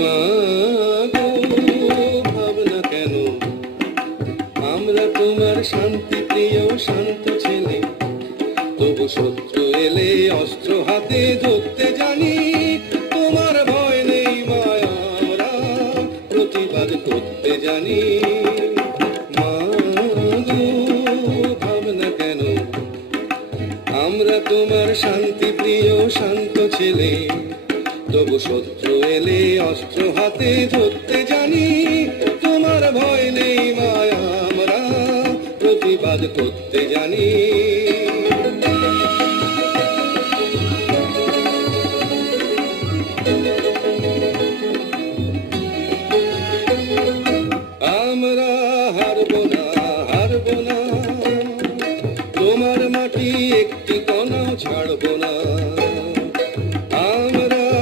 মা গো, ভাবনা কেন? আমরা তোমার শান্তি প্রিয় শান্ত ছেলে, তবু শত্রু এলে অস্ত্র হাতে ধরতে জানি। তোমার ভয় নেই মায়া, আমরা প্রতিবাদ করতে জানি। মা গো, ভাবনা কেন? আমরা তোমার শান্তি প্রিয় শান্ত ছেলে, তবু শত্রু এলে অস্ত্র হাতে ধরতে জানি। তোমার ভয় নেই মায়া, আমরা প্রতিবাদ করতে জানি।